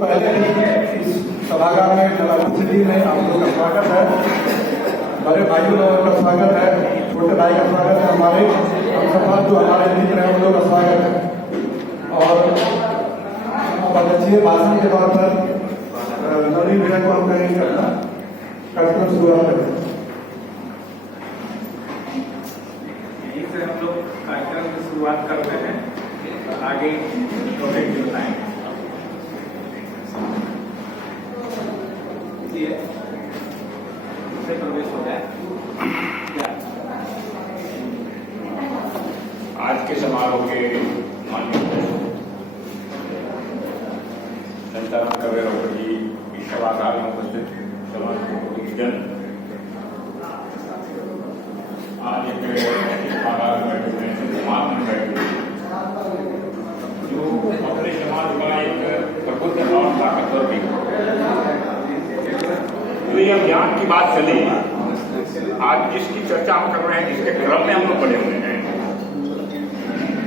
पहले ही इस सभागार में उपस्थिति में आप लोगों का स्वागत है। बड़े भाइयों लोगों का स्वागत है, छोटे भाई का स्वागत है, हमारे हम समाज जो हमारे मित्र हैं उन लोगों का स्वागत है। और बच्चे भाषण के तौर पर नवीन भैया को हम करेंगे अपना कार्यक्रम शुरुआत करें। यहीं से हम लोग कार्यक्रम की शुरुआत करते हैं, आगे टॉपिक भी बताएंगे। प्रवेश हो जाए। आज के समारोह के माननीय संचालन कर रहे डॉक्टर जी इस सभागार में उपस्थित समाजजन, आज एक सभागार में बैठे हैं, समाज में बैठे जो अपने समाज का एक प्रबुद्ध और ताकतवर भी तो ये अभियान की बात चली। आज जिसकी चर्चा हम कर रहे हैं, जिसके क्रम में हम लोग पढ़े हुए हैं,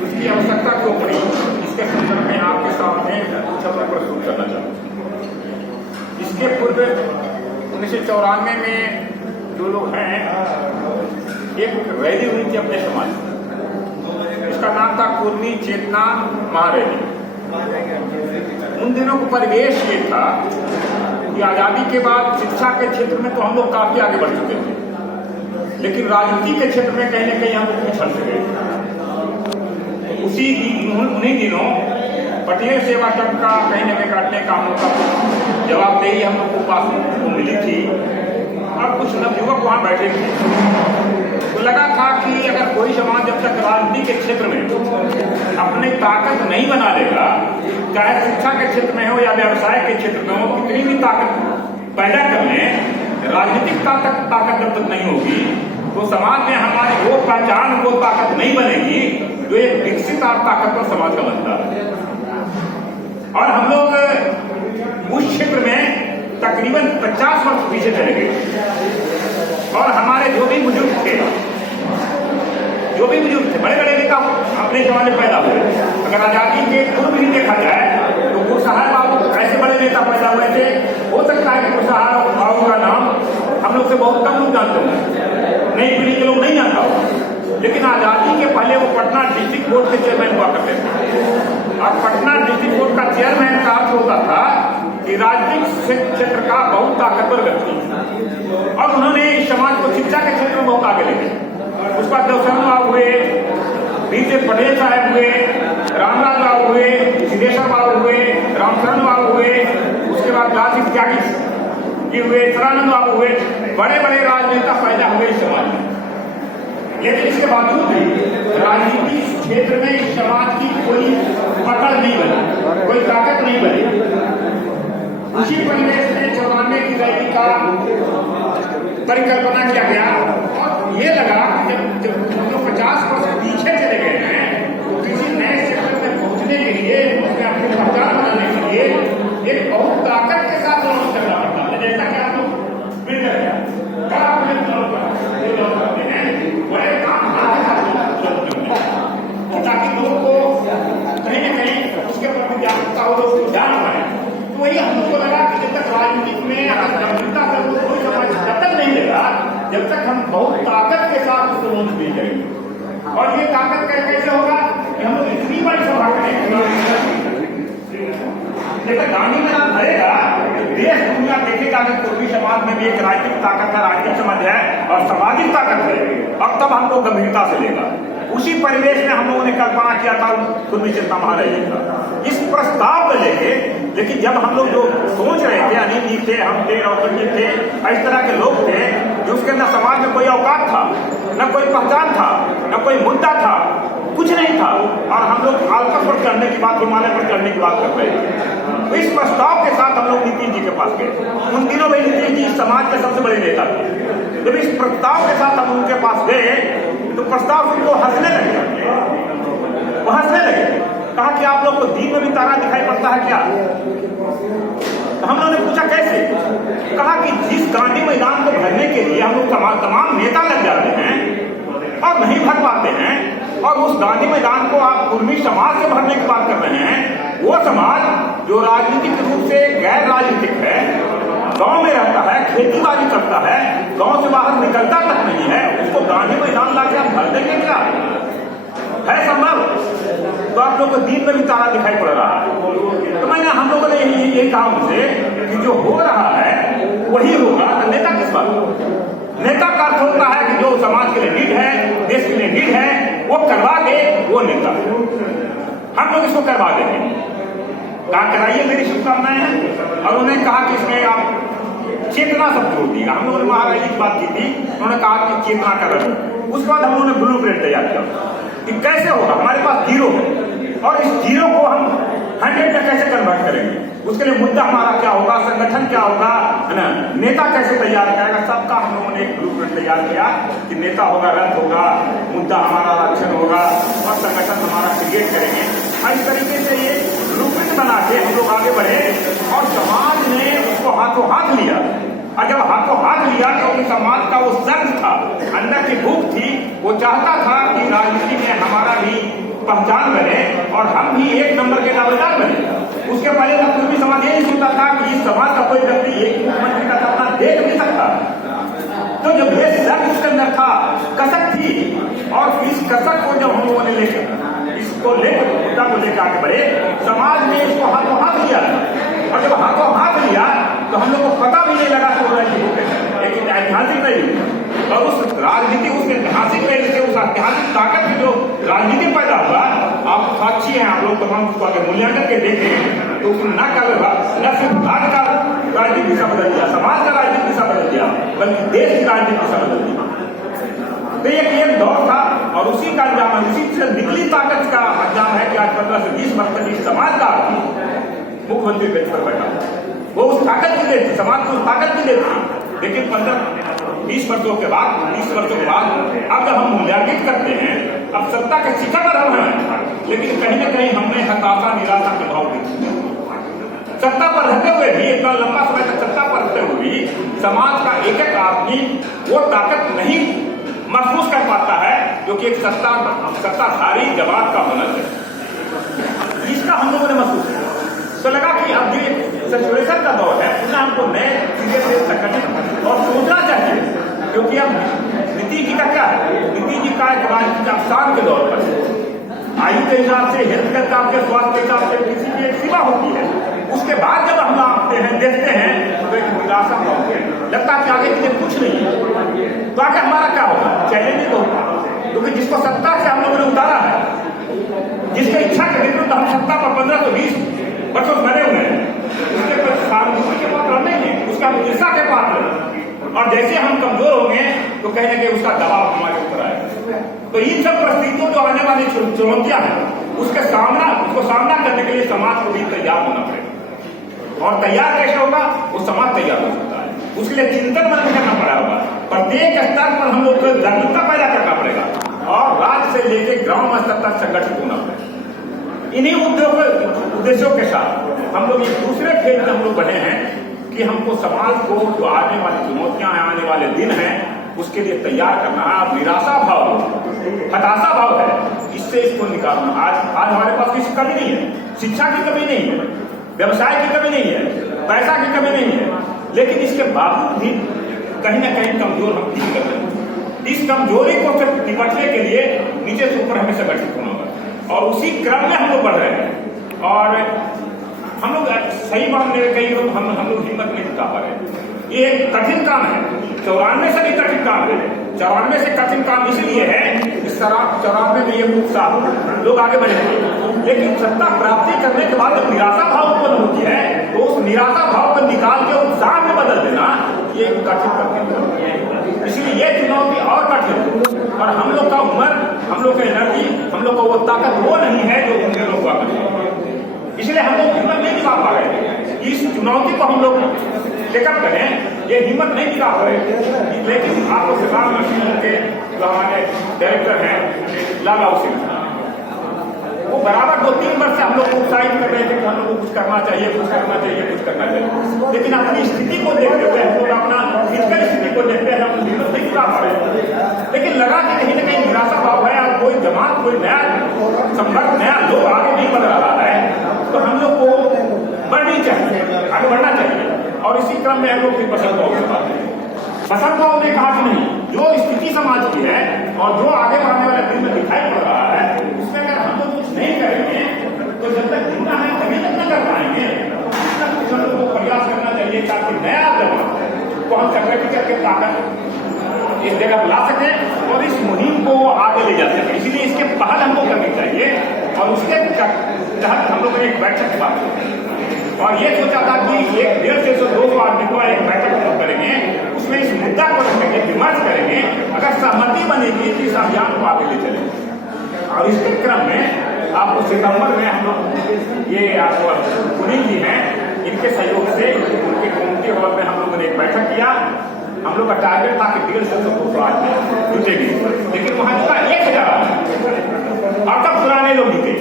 उसकी आवश्यकता क्यों पड़ी, इसके संदर्भ में आपके सामने कुछ अपना प्रस्तुत करना चाहूँ। इसके पूर्व 1994 में जो लोग हैं, एक रैली हुई थी अपने समाज में, इसका नाम था कुर्मी चेतना महारैली। उन दिनों का परिवेश ये था कि आजादी के बाद शिक्षा के क्षेत्र में तो हम लोग काफी आगे बढ़ चुके थे, लेकिन राजनीति के क्षेत्र में कहीं न कहीं हम लोग पिछड़ चुके। उन्हीं दिनों पटेल सेवा संघ का कहीं न कहीं काटने का हम लोग का जवाबदेही हम लोग को पास को मिली थी, और कुछ नवयुवक वहां बैठे थे। तो लगा था कि अगर कोई समाज जब तक राजनीति के क्षेत्र में अपनी ताकत नहीं बना लेगा, चाहे शिक्षा के क्षेत्र में हो या व्यवसाय के क्षेत्र में हो, कितनी भी ताकत पैदा कर लें, राजनीतिक ताकत जब तक नहीं होगी तो समाज में हमारी वो पहचान, वो ताकत नहीं बनेगी जो एक विकसित और ताकतवर समाज का बनता है। और हम लोग उस क्षेत्र में तकरीबन 50 वर्ष पीछे चले गए, और हमारे जो भी बुजुर्ग थे, बड़े बड़े नेता अपने जमाने पैदा हुए। अगर आजादी के पूर्व भी देखा जाए तो कुशवाहा बाबू ऐसे बड़े नेता पैदा हुए थे। हो सकता है कि कुशवाहा बाबू का नाम हम लोग से बहुत कम लोग जानते हैं, नई पीढ़ी के लोग नहीं जानता हो, लेकिन आजादी के पहले वो पटना डिस्ट्रिक्ट बोर्ड के चेयरमैन हुआ करते थे। और पटना डिस्ट्रिक्ट बोर्ड का चेयरमैन का अर्थ होता था कि राजनीतिक क्षेत्र का बहुत ताकतवर व्यक्ति, और उन्होंने इस समाज को शिक्षा के क्षेत्र में बहुत आगे ले गए। उसके बाद देवशरण बाबू हुए, बीजे पटेल साहब हुए, रामराज बाबू हुए, सिद्धेश्वर बाबू हुए, रामचरण बाबू हुए, उसके बाद दास त्यागी जी हुए, सदानंद बाबू हुए, बड़े बड़े राजनेता पैदा हुए इस समाज में। लेकिन इसके बावजूद भी राजनीति क्षेत्र में इस समाज की कोई पकड़ नहीं बनी, कोई ताकत नहीं बनी। उसी परिवेश में 94 की रैली का परिकल्पना किया गया, और ये लगा कि जब हम लोग 50 वर्ष पीछे चले गए हैं, तो किसी नए सेक्टर में पहुंचने के लिए, उसमें अपनी पहचान बनाने के लिए एक बहुत ताकत के साथ लॉन्च करना पड़ता है। जैसा कि आप लोग बिल्डर हैं, बड़े काम ताकि लोगों को कहीं न कहीं उसके प्रति जागरूकता हो, उसको जान पाए। तो वही हमको लगा कि जब तक राजनीति में अगर जागरूकता का कोई समाज जब तक नहीं देगा, जब तक हम बहुत ताकत के साथ उसको लोन दी जाएगी। और ये ताकत कैसे होगा कि हम लोग इतनी बड़ी सभा करें, जब तक गांधी मैदान भरेगा, देश दुनिया देखेगा कि पूर्वी समाज में भी एक राजनीतिक ताकत है, राजनीतिक समझ है और सामाजिक ताकत है, और तब हमको गंभीरता से लेगा। उसी परिवेश में हम लोगों ने कल्पना किया था कुर्मी चेतना महारैली का, इस प्रस्ताव को लेके। लेकिन जब हम लोग जो सोच रहे थे, अनिल जी थे, हम थे, डॉक्टर जी थे, इस तरह के लोग थे जो उसके अंदर समाज में कोई औकात था, न कोई पहचान था, न कोई मुद्दा था, कुछ नहीं था, और हम लोग आल्पस पर चढ़ने की बात, हिमालय पर चढ़ने की बात कर रहे थे। तो इस प्रस्ताव के साथ हम लोग नीतीश जी के पास गए। उन दिनों में नीतीश जी समाज के सबसे बड़े नेता थे। जब इस प्रस्ताव के साथ हम उनके पास गए तो प्रस्ताव उनको हंसने लगे, वो हंसने लगे। कहा कि आप लोग को दिन में भी तारा दिखाई पड़ता है क्या? तो हम लोगों ने पूछा कैसे? कहा कि जिस गांधी मैदान को भरने के लिए हम लोग तमाम नेता लग जाते हैं और नहीं भर पाते हैं, और उस गांधी मैदान को आप कुर्मी समाज से भरने की बात कर रहे हैं, वो समाज जो राजनीतिक रूप से गैर राजनीतिक है, गांव में रहता है, खेती बाड़ी करता है, गांव से बाहर निकलता तक नहीं है, उसको गांधी मैदान लाके हम भर देंगे क्या? है संभव? तो आप लोग को दिन में भी तारा दिखाई पड़ रहा है। तो मैंने हम लोगों ने यही कहा उनसे कि जो हो रहा है वही होगा। तो नेता किस बात? नेता का अर्थ होता है कि जो समाज के लिए नीड है, देश के लिए नीड है, वो करवा दे, वो नेता। हम लोग इसको करवा देंगे। कहा कराइए, मेरी शुभकामनाएं हैं। और उन्होंने कहा कि इसमें आप चेतना सब जोड़ दिया। हम लोगों ने महाराज की बात की थी, उन्होंने कहा कि चेतना का रंग। उसके बाद हम लोगों ने ब्लूप्रिंट तैयार किया कि कैसे होगा। हमारे पास जीरो है और इस जीरो को हम 100 में कैसे कन्वर्ट करेंगे, उसके लिए मुद्दा हमारा क्या होगा, संगठन क्या होगा, है ना, नेता कैसे तैयार करेगा, सबका हम लोगों ने एक ब्लूप्रिंट तैयार किया कि नेता होगा, रथ होगा, मुद्दा हमारा आरक्षण होगा और संगठन हमारा क्रिएट करेंगे। और इस तरीके से ये ब्लूप्रिंट बना के हम लोग आगे बढ़े और समाज ने उसको हाथों हाथ लिया। और जब हाथों हाथ लिया तो उन समाज का वो सर्च था, अंदर की भूख थी, वो चाहता था कि राजनीति में हमारा भी पहचान बने और हम भी एक नंबर के दावेदार बने। उसके पहले तक पूर्वी समाज यही सोचता था कि इस समाज का कोई व्यक्ति एक मुख्यमंत्री का सपना देख नहीं सकता। तो जब ये सर्च उसके अंदर था, कसक थी, और इस कसक को जब हम लोगों ने इसको लेकर मुद्दा को लेकर आगे बढ़े, समाज ने इसको हाथों हाथ लिया। और जब हाथों हाथ लिया तो हम लोग को पता भी नहीं लगा कि वो राजनीति है, लेकिन ऐतिहासिक नहीं। और उस राजनीति, उस ऐतिहासिक पहले से उस ऐतिहासिक ताकत की जो राजनीति पैदा हुआ, आप साक्षी हैं, आप लोग तमाम उसको आगे मूल्यांकन के देखें तो उसने न सिर्फ राज्य का राजनीतिक दिशा बदल दिया, समाज का राजनीतिक दिशा बदल दिया, बल्कि देश की राजनीतिक दिशा बदल दी। तो एक दौर था और उसी का अंजाम, उसी से निकली ताकत का अंजाम है कि आज 15 से 20 वर्ष तक इस समाज का मुख्यमंत्री बेंच पर बैठा। वो उस ताकत की देती, समाज को उस ताकत की देती। लेकिन 15-20 वर्षों के बाद, 20 वर्षों के बाद अब जब हम मूल्यांकित करते हैं, अब सत्ता के शिखर पर हम हैं, लेकिन कहीं ना कहीं हमने हताशा, निराशा के भाव दी। सत्ता पर रहते हुए भी, इतना लंबा समय तक सत्ता पर रहते हुए भी समाज का एक एक आदमी वो ताकत नहीं महसूस कर पाता है जो कि एक सत्ताधारी जमात का हुनर है। इसका हम लोगों ने महसूस किया। तो लगा कि अब ये सिचुएशन का दौर है, इसमें हमको नए चीजें से संगठित और सोचना चाहिए। क्योंकि अब नीति जी का क्या है, नीति जी का एक राजनीतिक अवसान के दौर पर आयु के हिसाब से, हेल्थ के हिसाब से, स्वास्थ्य के हिसाब से किसी की एक सीमा होती है। उसके बाद जब हम आते हैं, देखते हैं तो एक निराशा होती है, लगता है कि आगे के लिए कुछ नहीं है। तो आगे हमारा क्या होगा, चैलेंज होगा। क्योंकि जिसको सत्ता से हम लोगों ने उतारा है, जिसके इच्छा के विरुद्ध हम सत्ता पर 15 से 20 वर्षों बने हुए हैं, उसके सहानुभूति के पात्र नहीं है, उसका ईर्षा के पात्र है। और जैसे हम कमजोर होंगे तो कहीं ना कहीं उसका दबाव हमारे ऊपर आएगा। तो इन सब परिस्थितियों जो आने वाली चुनौतियां हैं, उसको सामना करने के लिए समाज को भी तैयार होना पड़ेगा। और तैयार कैसे होगा, वो समाज तैयार हो सकता है। उसके लिए चिंतन मन करना पड़ा होगा, प्रत्येक स्तर पर हम लोग को जागरूकता पैदा करना पड़ेगा और राज्य से लेकर ग्राम स्तर तक संगठित होना पड़ेगा। इन्हीं उद्देश्यों के साथ हम लोग एक दूसरे फेज में हम लोग बढ़े हैं कि हमको समाज को जो आने वाली चुनौतियां हैं, आने वाले दिन हैं, उसके लिए तैयार करना है। निराशा भाव, हताशा भाव है, इससे इसको निकालना। आज हमारे पास किसी कमी नहीं है, शिक्षा की कमी नहीं है, व्यवसाय की कमी नहीं है, पैसा की कमी नहीं है, लेकिन इसके बावजूद भी कहीं ना कहीं कमजोर हम फील कर रहे हैं। इस कमजोरी को निपटने के लिए नीचे से ऊपर हमें संगठित होना होगा और उसी क्रम में हम लोग बढ़ रहे हैं। और हम लोग सही मामले में कई लोग हम लोग हिम्मत नहीं जुटा पा रहे। ये एक कठिन काम है, 94 से भी कठिन काम है। 94 से कठिन काम इसलिए है कि 94 में ये उत्साह लोग आगे बढ़े, लेकिन सत्ता प्राप्ति करने के बाद जब निराशा भाव उत्पन्न होती है तो उस निराशा भाव को निकाल के उत्साह में बदल देना, ये कठिन। इसलिए ये चुनौती और कठिन। और हम लोग का उम्र, हम लोग का एनर्जी, हम लोग का वो ताकत वो नहीं है जो उनके लोग का करते। इसलिए हम लोग हिम्मत नहीं दिखा पा रहे। इस चुनौती को हम लोग टेकअप करें, ये हिम्मत नहीं दिखा पा रहे। लेकिन आपको सिद्धार्थ मशीन के जो हमारे डायरेक्टर हैं लाला सिंह, वो बराबर 2-3 वर्ष से हम लोग को उत्साहित कर रहे थे कि हम लोग को कुछ करना चाहिए, कुछ करना चाहिए, कुछ करना चाहिए। लेकिन अपनी स्थिति को देखते हुए, हम लोग अपना फिजिकल स्थिति को देखते हैं, हम हिम्मत नहीं दिखा पा रहे। लेकिन लगा कि कहीं ना कहीं निराशा भाव है और कोई जमात, कोई नया संपर्क, नया लोग आगे नहीं बढ़ रहा है, तो हम लोग को बढ़नी चाहिए, आगे बढ़ना चाहिए। और इसी क्रम में हम लोग फिर बसंत बाबू से बात करें। बसंत बाबू ने कहा कि नहीं, जो स्थिति समाज की है और जो आगे बढ़ने वाले दिन में दिखाई पड़ रहा है, उसमें अगर हम लोग कुछ नहीं करेंगे तो जब तक जिंदा है तभी तक न कर पाएंगे। इसका कुछ हम लोग को प्रयास करना चाहिए ताकि नया जवान को हम संगठित करके ताकत इस जगह ला सके और इस मुहिम को आगे ले जा सके। इसलिए इसके पहल हमको करनी चाहिए और उसके तहत हम लोग ने एक बैठक की बात की और ये सोचा था कि 150 से 200 आदमी को एक बैठक हम करेंगे, उसमें इस मुद्दा को रखेंगे, विमर्श करेंगे, अगर सहमति बनेगी तो इस अभियान को आगे ले चलेंगे। और इसके क्रम में आपको सितंबर में हम लोग ये आपको पुनीत जी हैं, इनके सहयोग से उनके कम्युनिटी हॉल में हम लोगों ने एक बैठक किया। हम लोग का टारगेट था कि 150 से 200 आदमी जुटेगी, लेकिन वहां जुटा 1000 आदमी और तब पुराने लोग जीते।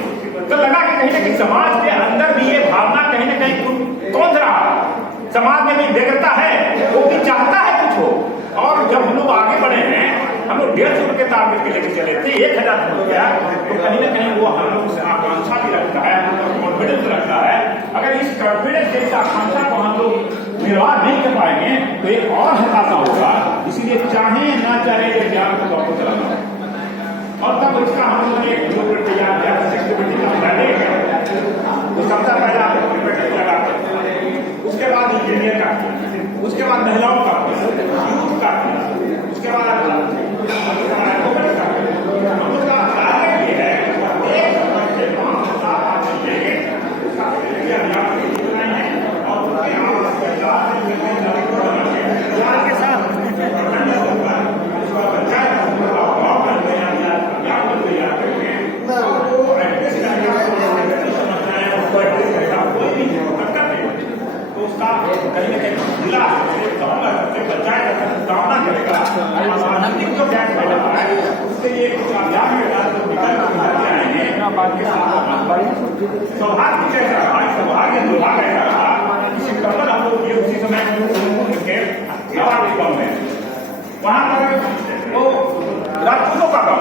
तो लगा कि कहीं ना कहीं समाज के अंदर भी ये भावना कहीं ना कहीं कौन रहा, समाज में भी व्यग्रता है, वो भी चाहता है कुछ हो। और जब हम लोग आगे बढ़े हैं, हम लोग 150 के टारगेट के लेकर चले थे, 1000 हो गया, तो कहीं ना कहीं वो हम लोग से आकांक्षा भी रखता है, कॉन्फिडेंस रखता है। अगर इस कॉन्फिडेंस के आकांक्षा को हम लोग निर्वाह नहीं कर पाएंगे तो एक और हताशा होगा। इसीलिए चाहे ना चाहे ये ज्ञान को वापस चलाना और तब इसका हम लोगों ने एक ब्लूप्रिंट तैयार किया, तो सबसे पहले आप लगा, उसके बाद इंजीनियर का किया, उसके बाद महिलाओं का किया, यूथ का किया, उसके बाद हम लोग का टारगेट ये है के साथ कहीं ना कहीं जिला पंचायत कामना करेगा जो टैक्स बैठा है उसके लिए कुछ अभियान आएंगे। सौभाग्य कैसा रहा, सौभाग्य दुर्भाग्य ऐसा रहा कि सितंबर हम लोग ये उसी समय में वहां पर वो राजपूतों का गाँव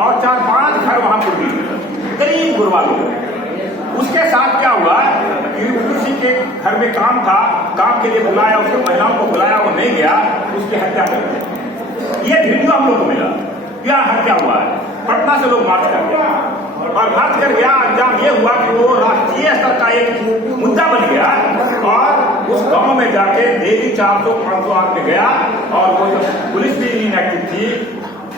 और 4-5 घर वहां पर भी गरीब गुरबा लोग। उसके साथ क्या हुआ कि किसी के घर में काम था, काम के लिए बुलाया, उसके महिलाओं को बुलाया, वो नहीं गया, उसकी हत्या कर दी। ये वीडियो हम लोग को मिला, क्या हत्या हुआ है, पटना से लोग मार्च कर गया और मार्च कर गया। अंजाम ये हुआ कि वो राष्ट्रीय स्तर का एक मुद्दा बन गया और उस गांव में जाके डेली 400-500 आदमी गया और वो पुलिस भी इनएक्टिव थी,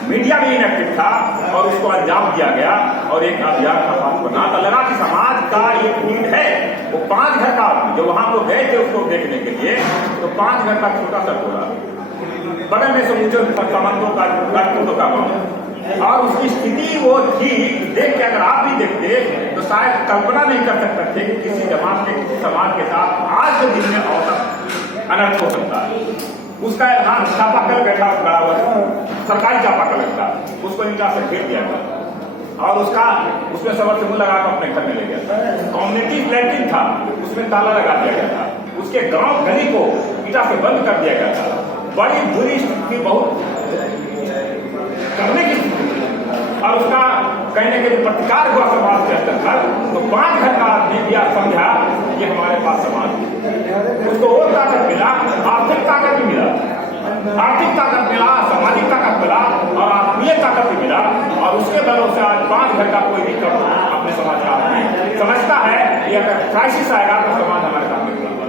मीडिया भी इनएक्टिव था और उसको अंजाम दिया गया और एक अभियान का पास बना। तो लगा कि समाज का एक नीड है। वो 5 घर का आदमी जो वहां लोग गए थे उसको देखने के लिए, तो 5 घर का छोटा सा टोला, बगल में समूचे सामंतों का राजपूतों का गाँव और उसकी स्थिति वो थी देख के अगर आप भी देखते तो शायद कल्पना नहीं कर सकते थे कि किसी जमात के समाज के साथ आज के दिन में औसत अनर्थ हो सकता है। उसका नाम चापाकल बैठा खड़ा हुआ, सरकारी चापाकल था, उसको इनका से घेर दिया गया और उसमें सबर से मुंह लगा कर अपने घर में ले गया। कम्युनिटी लैट्रिन था, उसमें ताला लगा दिया गया था, उसके गांव गली को ईटा से बंद कर दिया गया था। बड़ी बुरी स्थिति, बहुत करने की और उसका कहने के लिए प्रतिकार हुआ समाज के स्तर पर। तो 5 घर का आदमी भी समझा ये हमारे पास समाज है, उसको और ताकत मिला, आर्थिक ताकत भी मिला, आर्थिक ताकत मिला, सामाजिक ताकत मिला और आत्मीय ताकत भी मिला। और उसके बलों से आज 5 घर का कोई भी अपने समाज का आदमी समझता है कि अगर क्राइसिस आएगा तो समाज हमारे सामने खड़ा होगा।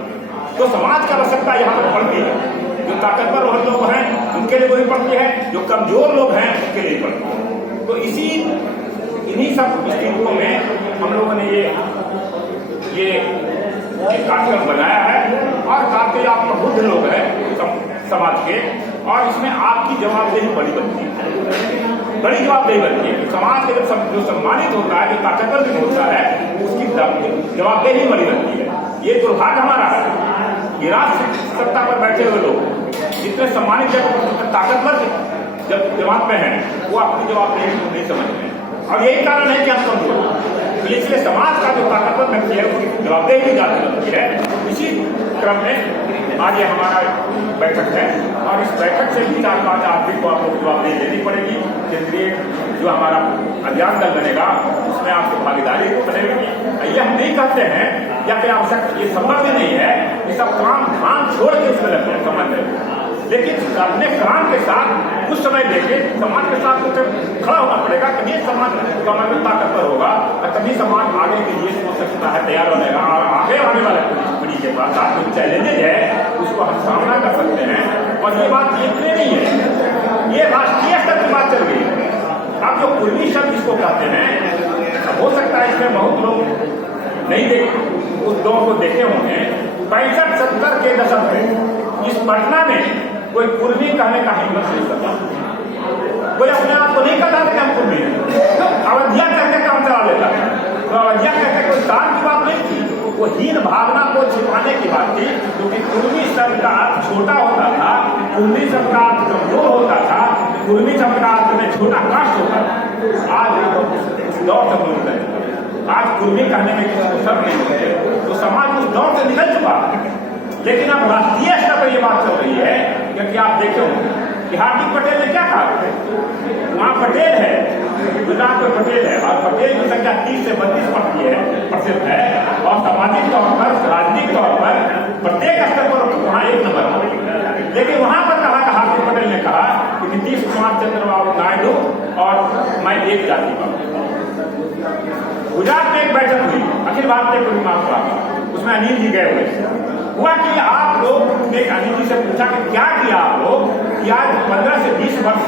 तो समाज की आवश्यकता यहाँ पर पड़ती है। जो ताकतवर लोग हैं उनके लिए वही पड़ती है, जो कमजोर लोग हैं उनके लिए पड़ती है। तो इन्हीं सब स्थितियों में हम लोगों ने ये कार्यक्रम बनाया है और काफी आप प्रबुद्ध लोग हैं समाज के और इसमें आपकी जवाबदेही बड़ी बनती है, बड़ी जवाबदेही बनती है। समाज के जो सम्मानित होता है, जो ताकतवर भी होता है, उसकी जवाबदेही बड़ी बनती है। ये दुर्भाग्य हमारा है कि राष्ट्र सत्ता पर बैठे हुए लोग जितने सम्मानित जगह ताकतवर जब जमात में हैं वो अपनी जवाबदेही को नहीं समझते और यही कारण है कि हम कमजोर। इसलिए समाज का जो ताकतवर व्यक्ति है उसकी जवाबदेही भी ज्यादा बनती है। इसी क्रम में आज ये हमारा बैठक है और इस बैठक से भी 4-5 आदमी को आपको जवाब देनी पड़ेगी। केंद्रीय जो हमारा अभियान दल बनेगा उसमें आपको भागीदारी बनेगी। ये हम नहीं कहते हैं या फिर आवश्यक ये संभव भी नहीं है, ये सब काम छोड़ के उसमें लगते हैं समझ में, लेकिन अपने काम के साथ कुछ समय देके समाज के साथ कुछ खड़ा होना पड़ेगा। तभी समाज कमर में ताकतवर होगा और तभी समाज आगे के लिए सोच सकता है, तैयार हो जाएगा और आगे आने वाले पीढ़ी के पास आप कुछ चैलेंजेज है उसको हम सामना कर सकते हैं। और ये बात इतने नहीं है, ये राष्ट्रीय स्तर की बात चल गई है। आप जो कुर्मी शब्द जिसको कहते हैं, हो सकता है इसमें बहुत लोग नहीं देख उस दौर को देखे होंगे। 65-70 के दशक में इस पटना में कोई कुर्मी कहने का हिम्मत नहीं करता, कोई अपने आप को नहीं कहता कि हम कुर्मी हैं। अवधिया कहते काम चला लेता है, तो अवधिया कहते कोई दान की बात नहीं थी, वो हीन भावना को छिपाने की बात थी। क्योंकि कुर्मी शब्द का अर्थ छोटा होता था, कुर्मी शब्द का अर्थ कमजोर होता था, कुर्मी शब्द का अर्थ में छोटा कास्ट होता था। आज दौर से बोलते हैं, आज कुर्मी कहने में किसी को शब्द नहीं होते, तो समाज उस दौर से निकल चुका है। लेकिन अब राष्ट्रीय स्तर पर यह बात चल रही है, क्योंकि आप देखो कि हार्दिक पटेल ने क्या कहा, वहाँ पटेल है, गुजरात में पटेल है और पटेल की संख्या 30 से 32% है और सामाजिक तौर पर, राजनीतिक तौर पर प्रत्येक स्तर पर वहाँ 1 नंबर है। लेकिन वहाँ पर कहा हार्दिक पटेल ने कहा कि नीतीश कुमार, चंद्रबाबू नायडू और मैं एक जाति का। गुजरात में एक बैठक हुई अखिल भारतीय कुर्मी महासभा, उसमें अनिल जी गए हुए। हुआ कि आप लोग ने अनिल जी से पूछा कि क्या किया आप लोग कि आज 15 से 20 वर्ष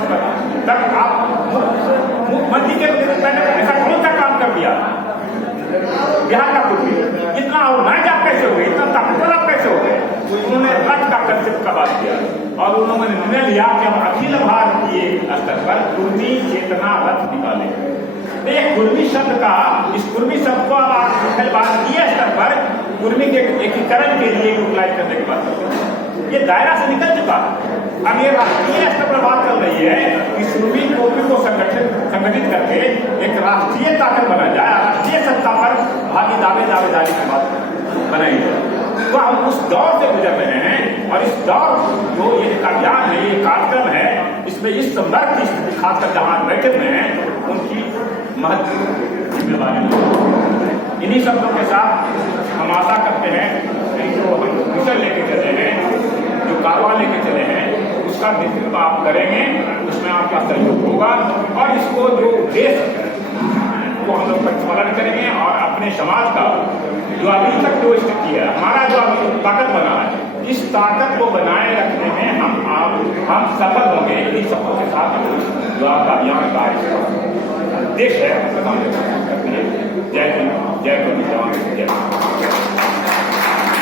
तक आप मुख्यमंत्री के ऐसा कौन सा काम कर दिया बिहार का कुर्मी, इतना ऑर्गेनाइज आप कैसे हो गए, इतना ताकतवर आप कैसे हो गए। उन्होंने रथ का कंसेप्ट का बात किया और उन्होंने निर्णय लिया कि हम अखिल भारतीय स्तर पर कुर्मी चेतना रथ निकाले। तो ये कुर्मी शब्द का, इस कुर्मी शब्द को अब भारतीय स्तर पर कुर्मी के एकीकरण के लिए यूटिलाइज करने की बात, ये दायरा से निकल चुका। अब ये राष्ट्रीय स्तर पर बात चल रही है कि कुर्मी को संगठित करके एक राष्ट्रीय ताकत बना जाए, राष्ट्रीय सत्ता पर भागी दावेदारी की बात बनाई जाए। तो हम उस दौर से गुजर रहे हैं और इस दौर जो ये अभियान है, ये कार्यक्रम है, इसमें इस संदर्भ की खासकर जहां बैठक में है उनकी महत्व जिम्मेदारी। इन्हीं शब्दों के साथ हम आशा करते हैं कि जो हम मिशन लेके चले हैं, जो कारवां लेके चले हैं, उसका नेतृत्व आप करेंगे, उसमें आपका सहयोग होगा और इसको जो देश को हम लोग प्रतिपालन करेंगे और अपने समाज का जो अभी तक जो स्थिति है, हमारा जो अभी ताकत बना है, इस ताकत को बनाए रखने में हम सफल होंगे। इन्हीं सबों के साथ जो आपका अभियान कार्य देश है, जय हिंद, जय जवान, जय